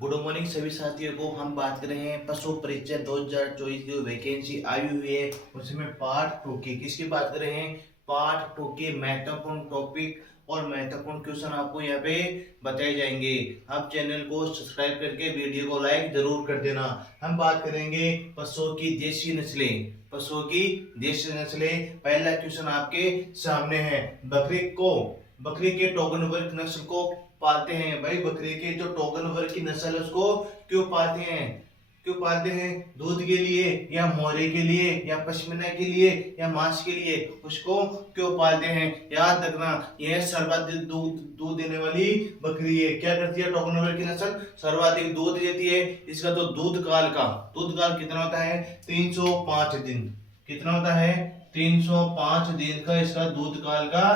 Good morning सभी साथियों को। हम बात कर रहे हैं पशु परीक्षा 2024 की जो वैकेंसी आई हुई है उसमें पार्ट 2 की किसकी बात कर रहे हैं। पार्ट 2 के महत्वपूर्ण टॉपिक और महत्वपूर्ण क्वेश्चन आपको यहाँ पे बताए जाएंगे। आप चैनल को सब्सक्राइब करके वीडियो को लाइक जरूर कर देना। हम बात करेंगे पशुओं की देशी नस्लें। पशुओं की देशी नस्लें, पहला क्वेश्चन आपके सामने है। बकरी के टोगन वर्ग नस्ल को पालते हैं। भाई बकरी के जो टोगन वर्ग की नस्ल है उसको क्यों पालते हैं? क्यों पालते हैं? दूध के लिए या मोहरे के लिए या पश्मीना के लिए या मांस के लिए उसको क्यों पालते हैं? याद रखना, यह सर्वाधिक दूध दूध देने वाली बकरी है। क्या करती है टोगन वर्ग की नस्ल? सर्वाधिक दूध देती है। इसका तो दूध काल कितना होता है? 305 दिन। कितना होता है? 305 दिन का इसका दूध काल का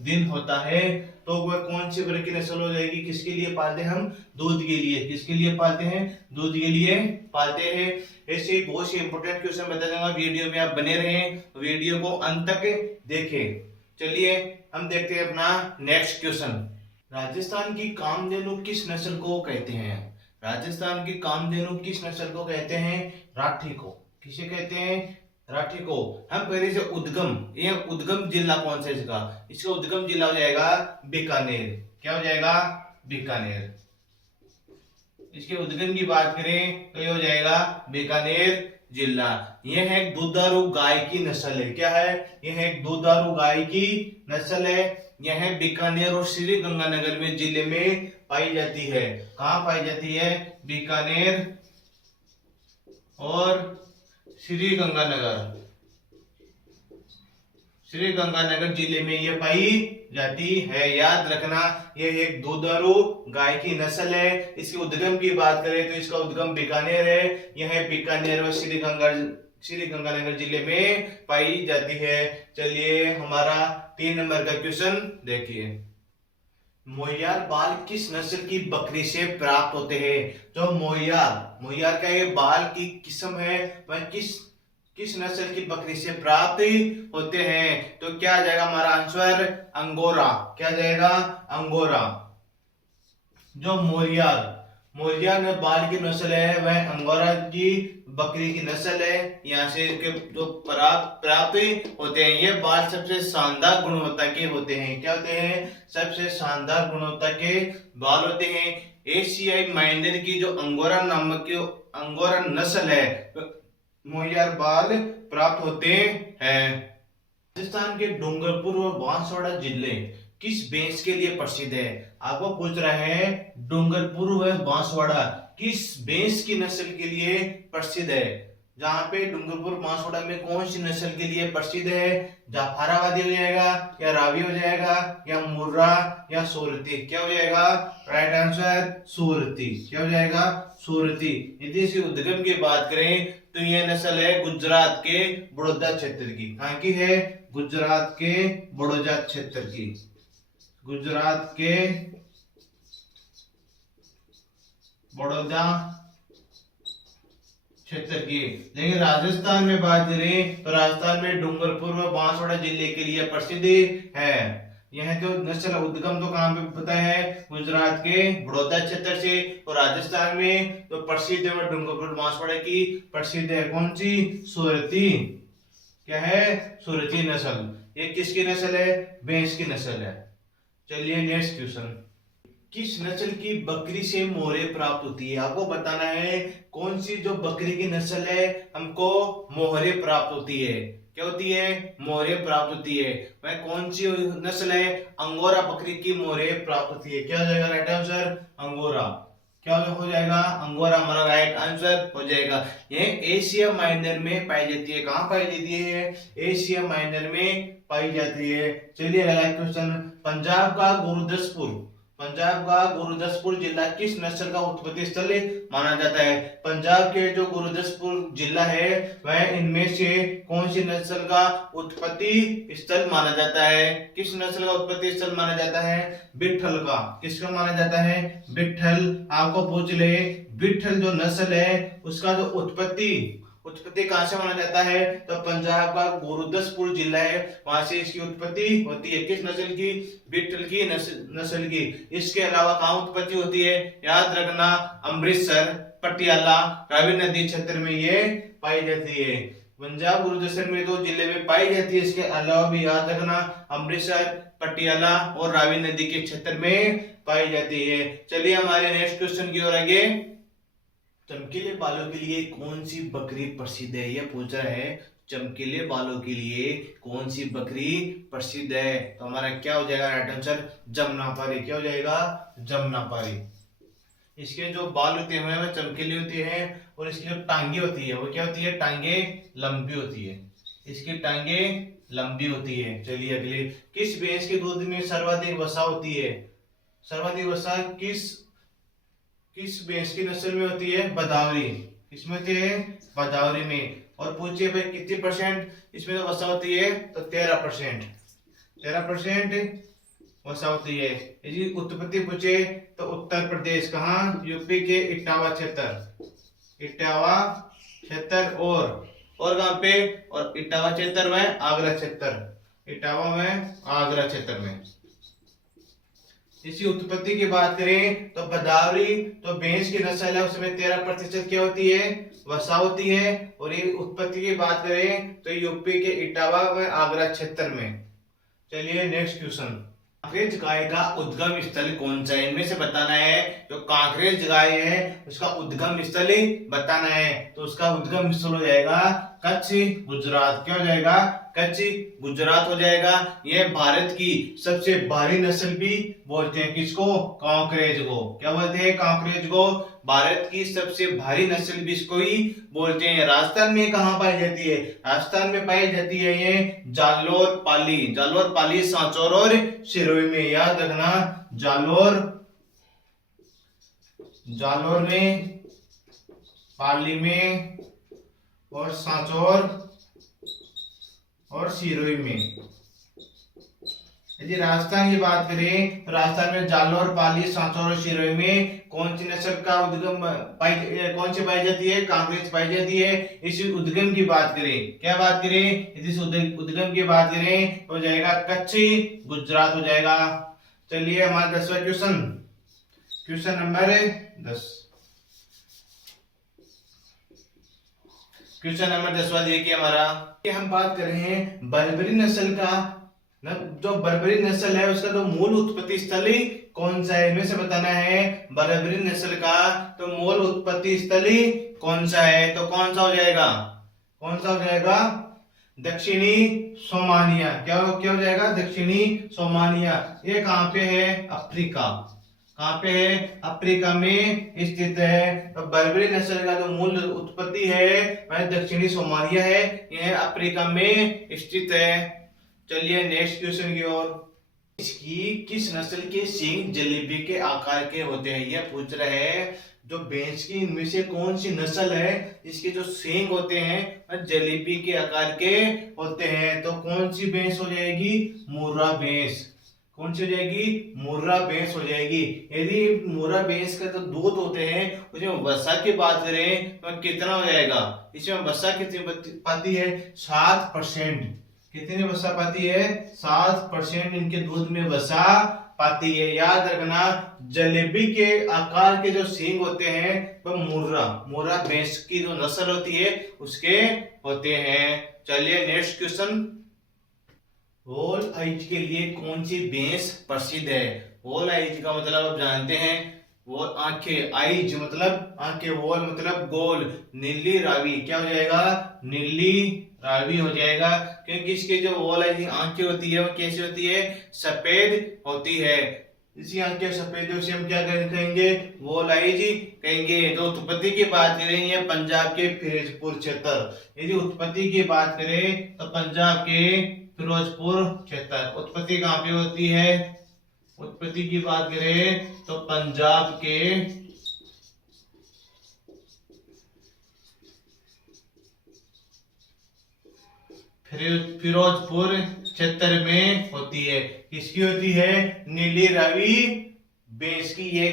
दिन होता है। तो वह कौन सी वर्ग की नस्ल हो जाएगी? किसके लिए पालते हैं हम? दूध के लिए। किसके लिए पालते हैं? दूध के लिए पालते हैं। ऐसे ही बहुत से इंपोर्टेंट क्वेश्चन बता दूंगा, वीडियो में आप बने रहें, वीडियो को अंत तक देखें। चलिए हम देखते हैं अपना नेक्स्ट क्वेश्चन। राजस्थान की कामधेनु किस नस्ल को कहते हैं? राजस्थान की कामधेनु किस नस्ल को कहते हैं? राठी को। किसे कहते हैं? राठी को। हम पहले से उद्गम जिला कौन सा इसका? इसका उद्गम जिला हो जाएगा बीकानेर। क्या हो जाएगा? बीकानेर। इसके उद्गम की बात करें तो ये हो जाएगा बीकानेर जिला। यह है दुधारू गाय की नस्ल है। क्या है? यह है दुधारू गाय की नस्ल है। यह बीकानेर और श्री गंगानगर में जिले में पाई जाती है। कहाँ पाई जाती है? बीकानेर और श्री गंगानगर जिले में यह पाई जाती है। याद रखना, यह एक दुधारू गाय की नस्ल है। इसके उद्गम की बात करें तो इसका उद्गम बीकानेर है। यह बीकानेर और श्री गंगानगर जिले में पाई जाती है। चलिए हमारा 3 नंबर का क्वेश्चन देखिए। मोहयार बाल किस नस्ल की बकरी से प्राप्त होते हैं? जो मोहयार का ये बाल की किस्म है वह किस नस्ल की बकरी से प्राप्त होते हैं? तो क्या आ जाएगा हमारा आंसर? अंगोरा। क्या जाएगा? अंगोरा। जो मोहयार में बाल की नस्ल है वह अंगोरा की बकरी की नस्ल है। यहाँ से इनके जो प्राप्त होते हैं, ये बाल सबसे शानदार गुणवत्ता के होते हैं। क्या होते हैं? सबसे शानदार गुणवत्ता के बाल होते हैं। एशियाई माइनर की जो अंगोरा नामक अंगोरा नस्ल है मोहयार बाल प्राप्त होते हैं। राजस्थान के डूंगरपुर और बांसवाड़ा जिले किस भैंस के लिए प्रसिद्ध है? आपको पूछ रहे हैं डूंगरपुर व बांसवाड़ा किस भैंस की नस्ल के लिए प्रसिद्ध है? जहां पे डूंगरपुर बांसवाड़ा में कौन सी नस्ल के लिए प्रसिद्ध है? जाफराबादी हो जाएगा या रावी हो जाएगा या मुर्रा या सूरती? क्या हो जाएगा? Right answer Surti. क्या हो जाएगा? सूरती। यदि इसके उद्गम की बात करें तो यह नस्ल है गुजरात के बड़ौदा क्षेत्र की। कहां की है? गुजरात के बड़ौदा क्षेत्र की। गुजरात के बड़ौदा क्षेत्र की। लेकिन राजस्थान में बात करें तो राजस्थान में डूंगरपुर व बांसवाड़ा जिले के लिए प्रसिद्ध है। यह जो नस्ल उद्गम तो कहां पे पता है? गुजरात के बड़ौदा क्षेत्र से। और राजस्थान में तो प्रसिद्ध है डूंगरपुर बांसवाड़ा की प्रसिद्ध है कौन सी? सूरती। क्या है? सूरती नस्ल। ये किसकी नस्ल है? भैंस की नस्ल है। चलिए नेक्स्ट क्वेश्चन। किस नस्ल की बकरी से मोहरे प्राप्त होती है? आपको बताना है कौन सी जो बकरी की नस्ल है हमको मोहरे प्राप्त होती है। क्या होती है? मोहरे प्राप्त होती है। वह कौन सी नस्ल है? अंगोरा बकरी की मोहरे प्राप्त होती है। क्या हो जाएगा राइट आंसर? अंगोरा। क्या हो जाएगा? अंगोरा हमारा राइट आंसर हो जाएगा। यह एशिया माइनर में पाई जाती है। कहां पाई जाती है? एशिया माइनर में पाई जाती है। चलिए अगला क्वेश्चन। पंजाब का गुरुदासपुर जिला किस नस्ल का उत्पत्ति स्थल माना जाता है? पंजाब के जो गुरुदासपुर जिला है वह इनमें से कौन सी नस्ल का उत्पत्ति स्थल माना जाता है? किस नस्ल का उत्पत्ति स्थल माना जाता है? बिट्ठल का। किसका माना जाता है? बिट्ठल। आपको पूछ ले बिट्ठल जो नस्ल है उसका जो उत्पत्ति उत्पत्ति कहाँ से माना जाता है? तो पंजाब का गुरदासपुर जिला है, वहां से इसकी उत्पत्ति होती है। किस नस्ल की? बीटल की नस्ल की। इसके अलावा कहाँ उत्पत्ति होती है? याद रखना, अमृतसर, पटियाला, रावी नदी क्षेत्र में ये पाई जाती है। पंजाब गुरदासपुर में 2 जिले में पाई जाती है। इसके अलावा भी याद रखना, अमृतसर, पटियाला और रावी नदी के क्षेत्र में पाई जाती है। चलिए हमारे नेक्स्ट क्वेश्चन की ओर आगे। चमकीले बालों के लिए कौन सी बकरी प्रसिद्ध है? यह पूछ रहा है, चमकीले बालों के लिए कौन सी बकरी प्रसिद्ध है? तो हमारा क्या हो जाएगा राइट आंसर? जमुनापारी। क्या हो जाएगा? जमुनापारी। इसके जो बाल होते हैं वह चमकीले होते हैं और इसकी जो टांगे होती है वो क्या होती है? टांगे लंबी होती है। इसकी टांगे लंबी होती है। चलिए अगले, किस भैंस के दूध में सर्वाधिक वसा होती है? सर्वाधिक वसा किस भैंस की नस्ल में होती है? बदावरी। किसमें होती है? बदावरी में। और पूछिए भाई कितनी परसेंट इसमें तो वसा होती है? तो 13%। 13% वसा होती है। यदि उत्पत्ति पूछे तो उत्तर प्रदेश, कहाँ? यूपी के इटावा क्षेत्र। इटावा क्षेत्र और कहाँ पे? और इटावा क्षेत्र में आगरा क्षेत्र। इटावा में आगरा क्षेत्र में। इसी उत्पत्ति की बात करें तो बदावरी तो भैंस की नस्ल है, उसमें 13% क्या होती है? वसा होती है। और ये उत्पत्ति की बात करें तो यूपी के इटावा में आगरा क्षेत्र में। चलिए नेक्स्ट क्वेश्चन। कांकरेज गाय का उद्गम स्थल कौन सा है? इनमें से बताना है। जो कांकरेज गाय है उसका उद्गम स्थल बताना है। तो उसका उद्गम स्थल हो जाएगा कच्छ, गुजरात। क्या हो जाएगा? कच्छ, गुजरात हो जाएगा। यह भारत की सबसे भारी नस्ल भी बोलते हैं। किसको? कांकरेज को। क्या बोलते हैं? कांकरेज को। भारत की सबसे भारी नस्ल भी इसको ही बोलते हैं। राजस्थान में कहाँ पाई जाती है? राजस्थान में पाई जाती है ये जालोर पाली। जालोर पाली, सांचौर और सिरोही में। याद रखना, जालोर में, पाली में और सांचौर और सिरोही में। यदि राजस्थान की बात करें तो राजस्थान में जालोर, पाली, सांचौर और सिरोही में कौन सी नस्ल का उद्गम कौन सी पाई जाती है? कांकरेज पाई जाती है। इसी उद्गम की बात करें, क्या बात करें? यदि उद्गम की बात करें तो हो जाएगा कच्छ, गुजरात हो जाएगा। चलिए हमारा 10वां question, question number 10। Question number 10वां देखिए हमारा। हम बात कर रहे हैं बर्बरी नस्ल का। जो बर्बरी नस्ल है उसका जो मूल उत्पत्ति स्थल कौन सा है? इनमें से बताना है। बर्बरी नस्ल का तो मूल उत्पत्ति स्थल कौन सा है? तो कौन सा हो जाएगा? कौन सा हो जाएगा? दक्षिणी सोमानिया। क्या हो जाएगा? दक्षिणी सोमानिया। ये कहाँ पे है? अफ्रीका। कहाँ पे है? अफ्रीका में स्थित है। तो बर्बरी नस्ल का जो मूल उत्पत्ति है वह दक्षिणी सोमालिया है। यह अफ्रीका में स्थित है। चलिए नेक्स्ट क्वेश्चन की ओर। इसकी किस नस्ल के सींग जलेबी के आकार के होते हैं? यह पूछ रहे हैं जो भैंस की इनमें से कौन सी नस्ल है इसके जो सींग होते हैं वह जलेबी के आकार के होते हैं? तो कौन सी भैंस हो जाएगी? मुर्रा भैंस। कौन सी हो जाएगी? मुर्रा भैंस हो जाएगी। यदि मुर्रा भैंस का जो दूध होते हैं उसमें वसा की बात करें तो कितना हो जाएगा? इसमें वसा कितनी पाती है? 7%। कितनी वसा पाती है? 7% इनके दूध में वसा पाती है। याद रखना, जलेबी के आकार के जो सींग होते हैं वो मुर्रा भैंस की जो नस्ल होती है उसके होते हैं। चलिए नेक्स्ट क्वेश्चन। वॉल आइज के लिए कौन सी भैंस प्रसिद्ध है? वॉल आइज का मतलब आप जानते हैं, वो आंखें, आइज मतलब आंखें, वॉल मतलब गोल। नीली रावी। क्या हो जाएगा? नीली रावी हो जाएगा। क्योंकि इसके जो वॉल आइज आंखें होती है वो कैसी होती है? सफेद होती है। इसी आंखें सफेद है उसे हम क्या कहेंगे? वॉल आइज कहेंगे। तो उत्पत्ति की बात करें पंजाब के फिरोजपुर क्षेत्र। यदि उत्पत्ति की बात करें तो पंजाब के फिरोजपुर क्षेत्र। उत्पत्ति कहाँ पे होती है? उत्पत्ति की बात करें तो पंजाब के फिरोजपुर क्षेत्र में होती है। किसकी होती है? नीली रावी भैंस की ये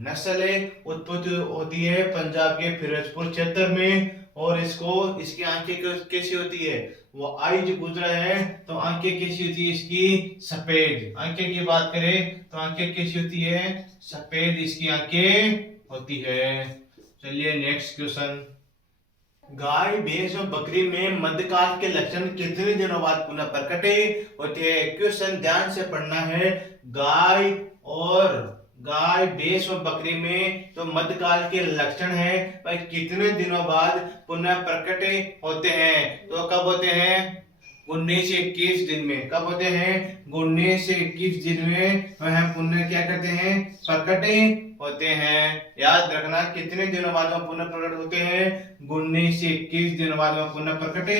नस्ल है उत्पत्ति होती है पंजाब के फिरोजपुर क्षेत्र में। और इसकी आंखें कैसी होती है, वो आई जो गुजरा है तो आंखें कैसी होती है इसकी, सफेद। आंखें की बात करें तो आंखें कैसी होती है, सफेद इसकी आंखें होती है। चलिए नेक्स्ट क्वेश्चन। गाय भैंस और बकरी में मध्यकाल के लक्षण कितने दिनों बाद पुनः प्रकट होते हैं। क्वेश्चन ध्यान से पढ़ना है। गाय भैंस और बकरी में तो मध्यकाल के लक्षण है भाई कितने दिनों बाद पुनः प्रकट होते हैं। तो कब होते हैं, 19 से 21 दिन में। कब होते हैं, 19 से 21 दिन में वह पुनः क्या करते हैं, प्रकट होते हैं। याद रखना कितने दिनों बाद वह पुनः प्रकट होते हैं, 19 से 21 दिनों बाद वह पुनः प्रकट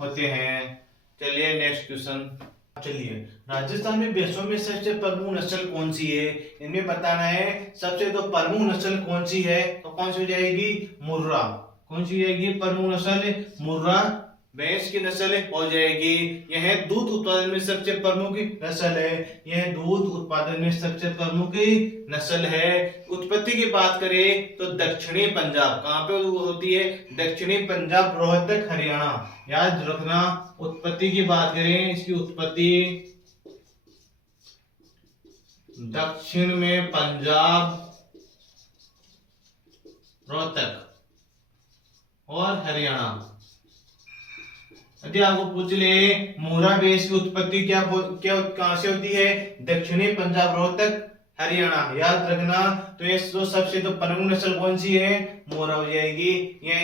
होते हैं। चलिए नेक्स्ट क्वेश्चन। चलिए राजस्थान में भैंसों में सबसे प्रमुख नस्ल कौन सी है, इनमें बताना है। सबसे तो प्रमुख नस्ल कौन सी है, तो कौन सी हो जाएगी, मुर्रा। कौन सी हो जाएगी प्रमुख नस्ल, मुर्रा भैंस की नस्ल हो जाएगी। यह दूध उत्पादन में सबसे प्रमुख नस्ल है। यह दूध उत्पादन में सबसे प्रमुख नस्ल है। उत्पत्ति की बात करें तो दक्षिणी पंजाब, कहाँ पे होती है, दक्षिणी पंजाब, रोहतक, हरियाणा। याद रखना उत्पत्ति की बात करें, इसकी उत्पत्ति दक्षिण में पंजाब, रोहतक और हरियाणा। यदि आपको पूछ ले मुर्रा भैंस की उत्पत्ति क्या कहां से होती है, दक्षिणी पंजाब, रोहतक, हरियाणा। याद रखना। तो ये तो सबसे तो प्रमुख नस्ल कौन सी है, मुर्रा हो जाएगी। यह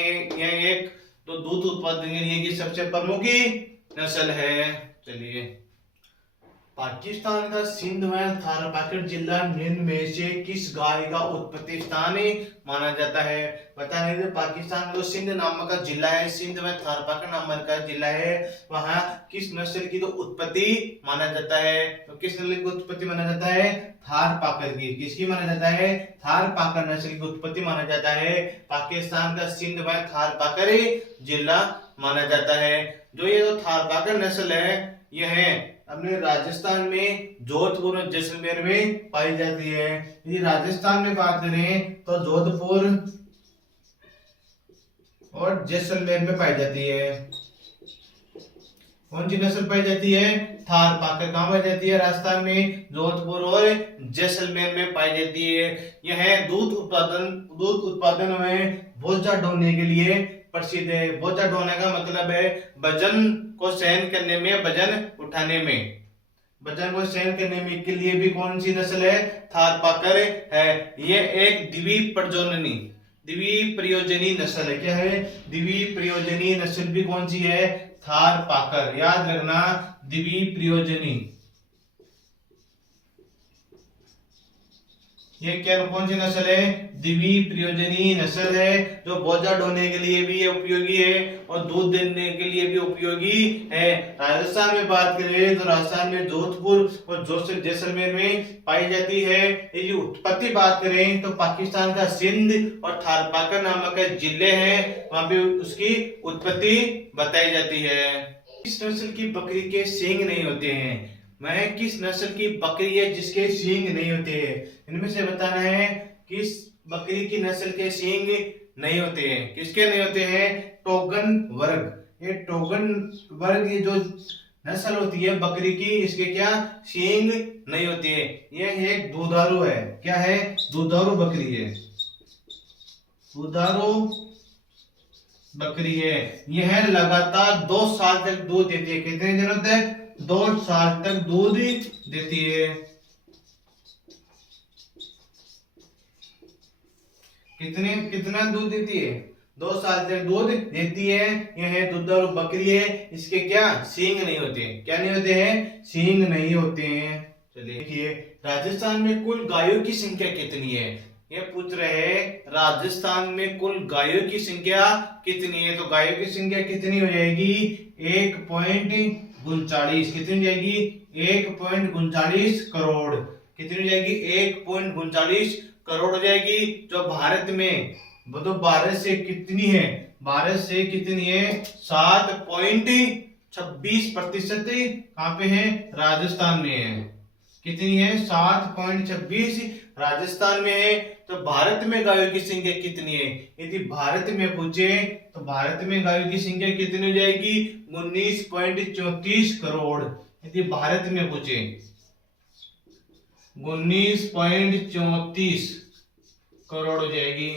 एक तो दूध उत्पादन के लिए की सबसे प्रमुख नस्ल है। चलिए पाकिस्तान का सिंध व थारपाकर जिला निम्न में से किस गाय का उत्पत्ति स्थान माना जाता है। बता रहे थे पाकिस्तान में जो सिंध नामक का जिला है, सिंध व थारपाकर नामक का जिला है, वहां किस नस्ल की तो उत्पत्ति माना जाता है। तो किस नस्ल की उत्पत्ति माना जाता है, थारपाकर की। किसकी माना जाता है, थारपाकर नस्ल की उत्पत्ति माना जाता है। पाकिस्तान का सिंध व थारपाकर जिला माना जाता है। जो ये जो थारपाकर नस्ल है, यह अपने राजस्थान में जोधपुर और जैसलमेर में पाई जाती है। यदि राजस्थान में बात करें तो जोधपुर और जैसलमेर में पाई जाती है। कौन सी नस्ल पाई जाती है, थारपाकर। कहाँ पाई जाती है, राजस्थान में जोधपुर और जैसलमेर में पाई जाती है। यह दूध उत्पादन में बोझा ढोने के लिए प्रसिद्ध है। बोझा ढोने का मतलब है वजन को सहन करने में, वजन उठाने में, वजन को सहन करने में के लिए भी कौन सी नस्ल है, थारपाकर है। यह एक द्विप्रयोजनी नस्ल है। क्या है, द्विप्रयोजनी नस्ल भी कौन सी है, थारपाकर। याद रखना द्विप्रयोजनी। ये क्या कौन सी नस्ल है, द्विप्रयोजनी नस्ल है, जो बोझा ढोने के लिए भी उपयोगी है और दूध देने के लिए भी उपयोगी है। राजस्थान में बात करें तो राजस्थान में जोधपुर और जैसलमेर में पाई जाती है। ये उत्पत्ति बात करें तो पाकिस्तान का सिंध और थारपाकर नामक जिले हैं, वहां पे उसकी उत्पत्ति बताई जाती है। इस नस्ल की बकरी के सींग नहीं होते हैं। वह किस नस्ल की बकरी है जिसके सींग नहीं होते हैं। इनमें से बताना है किस बकरी की नस्ल के सींग नहीं होते हैं। किसके नहीं होते हैं, टोगन वर्ग। ये टोगन वर्ग, ये जो नस्ल होती है बकरी की, इसके क्या सींग नहीं होती है। यह एक दुधारू है। क्या है, दुधारू बकरी है, दुधारू बकरी है। यह लगातार 2 साल तक दूध देती है। कितने दिनों तक, 2 साल तक दूध देती है। कितना दूध देती है, 2 साल तक दूध देती है। यह दुधारू बकरी है। इसके क्या सींग नहीं होते। क्या नहीं होते हैं, सींग नहीं होते हैं। चलिए देखिए राजस्थान में कुल गायों की संख्या कितनी है। ये पूछ रहे हैं राजस्थान में कुल गायों की संख्या कितनी है। तो गायों की संख्या कितनी हो जाएगी, 1.39। कितनी हो जाएगी, 1.39 करोड़। कितनी हो जाएगी, 1.39 करोड़ हो जाएगी। जो भारत में, वो तो भारत से कितनी है, भारत से कितनी है, 7.26% कहां पे है, राजस्थान में है। कितनी है, 7.26 राजस्थान में है। तो तो भारत में गायों की संख्या कितनी है? यदि भारत में पूछे तो भारत में गायों की संख्या कितनी हो जाएगी? 19.34 करोड़। यदि भारत में पूछे 19.34 करोड़ हो जाएगी।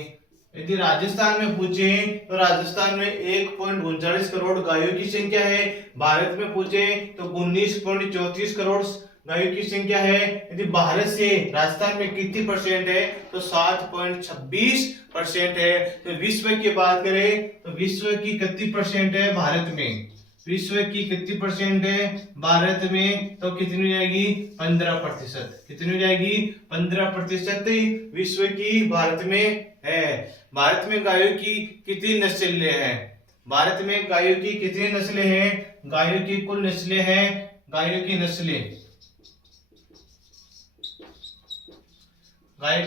यदि राजस्थान में पूछे तो राजस्थान में 1.39 करोड़ गायों की संख्या है। भारत में पूछे तो 19.34 करोड़ गायों की संख्या है। यदि भारत से राजस्थान में कितनी परसेंट है तो 7.26% है। तो विश्व की बात करें तो विश्व की कितनी परसेंट है भारत में? विश्व की कितनी परसेंट है भारत में? तो कितनी हो जाएगी? 15%। कितनी हो जाएगी? 15% विश्व की भारत में है। भारत में गायों की कितनी नस्लें हैं? भारत में गायों की कितनी नस्लें हैं? गायों की कुल नस्लें हैं, गायों की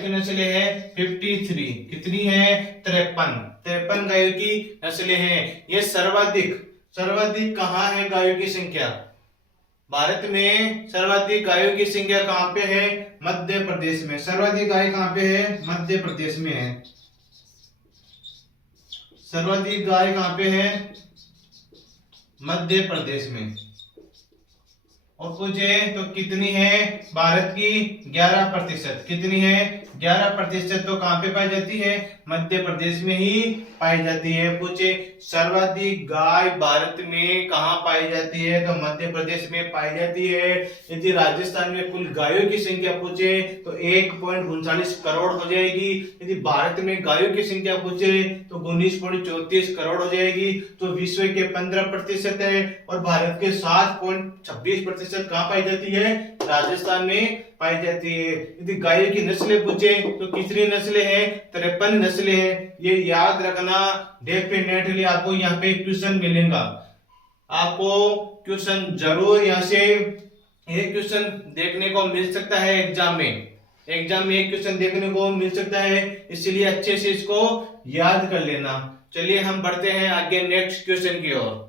नस्लें है 53। कितनी है? 53 गायों की नस्लें हैं। ये सर्वाधिक कहाँ है गायों की संख्या? भारत में सर्वाधिक गायों की संख्या कहाँ पे है? मध्य प्रदेश में। सर्वाधिक गाय कहाँ पे है? मध्य प्रदेश में है। सर्वाधिक गाय कहाँ पे है? मध्य प्रदेश में। और पूछे तो कितनी है? भारत की 11%। कितनी है? 11%। तो कहाँ पे पाई जाती है? मध्य प्रदेश में ही पाई जाती है। पूछे सर्वाधिक गाय भारत में कहाँ पाई जाती है? तो मध्य प्रदेश में पाई जाती है। यदि राजस्थान में कुल गायों की संख्या पूछे तो 1.39 करोड़ हो जाएगी। यदि भारत में गायों की संख्या पूछे तो 19.34 करोड़ हो जाएगी। तो विश्व के 15% है और भारत के 7.26% कहाँ पाई जाती है? राजस्थान में पाई जाती है। यदि गायों की नस्लें पूछे तो कितनी नस्लें हैं? 53 नस्लें हैं। ये याद रखना, डेफिनेटली आपको यहाँ पे क्वेश्चन मिलेगा। आपको क्वेश्चन जरूर यहाँ से एक क्वेश्चन देखने को मिल सकता है एग्जाम में एक क्वेश्चन देखने को मिल सकता है, इसलिए अच्छे से इसको याद कर लेना। चलिए हम बढ़ते हैं आगे नेक्स्ट क्वेश्चन की ओर।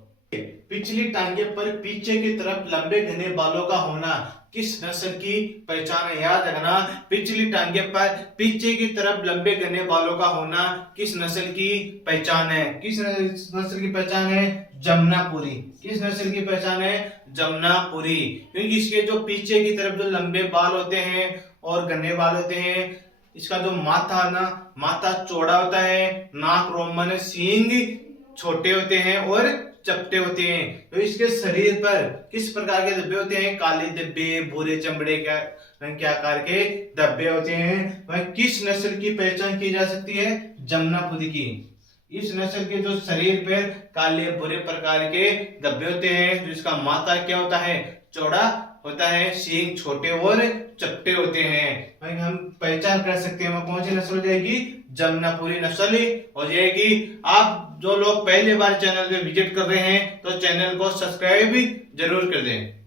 पिछली टांगे पर पीछे की तरफ लंबे घने बालों का होना किस नस्ल की पहचान है? याद रखना, पिछली टांगे पर पीछे की तरफ लंबे घने बालों का होना किस नस्ल की पहचान है? किस नस्ल की पहचान है? जमुनापुरी। किस नस्ल की पहचान है? जमुनापुरी। क्योंकि इसके जो पीछे की तरफ जो लंबे बाल होते हैं और घने बाल होते हैं, इसका जो माथा चौड़ा होता है, नाक रोमन, सींग छोटे होते हैं और चपटे होते हैं। तो इसके शरीर पर किस प्रकार के धब्बे होते हैं? काले धब्बे, भूरे चमड़े के रंग के आकार के धब्बे होते हैं। वह किस नस्ल की पहचान की जा सकती है? जमुनापुरी की। इस नस्ल के जो शरीर पर काले भूरे प्रकार के धब्बे होते हैं, जिसका माथा क्या होता है? चौड़ा होता है, सींग छोटे और चपटे होते हैं। हम पहचान कर सकते हैं वह कौन सी नस्ल हो जाएगी? जमुनापुरी नस्ल हो जाएगी। आप जो लोग पहली बार चैनल पे विजिट कर रहे हैं तो चैनल को सब्सक्राइब जरूर कर दें।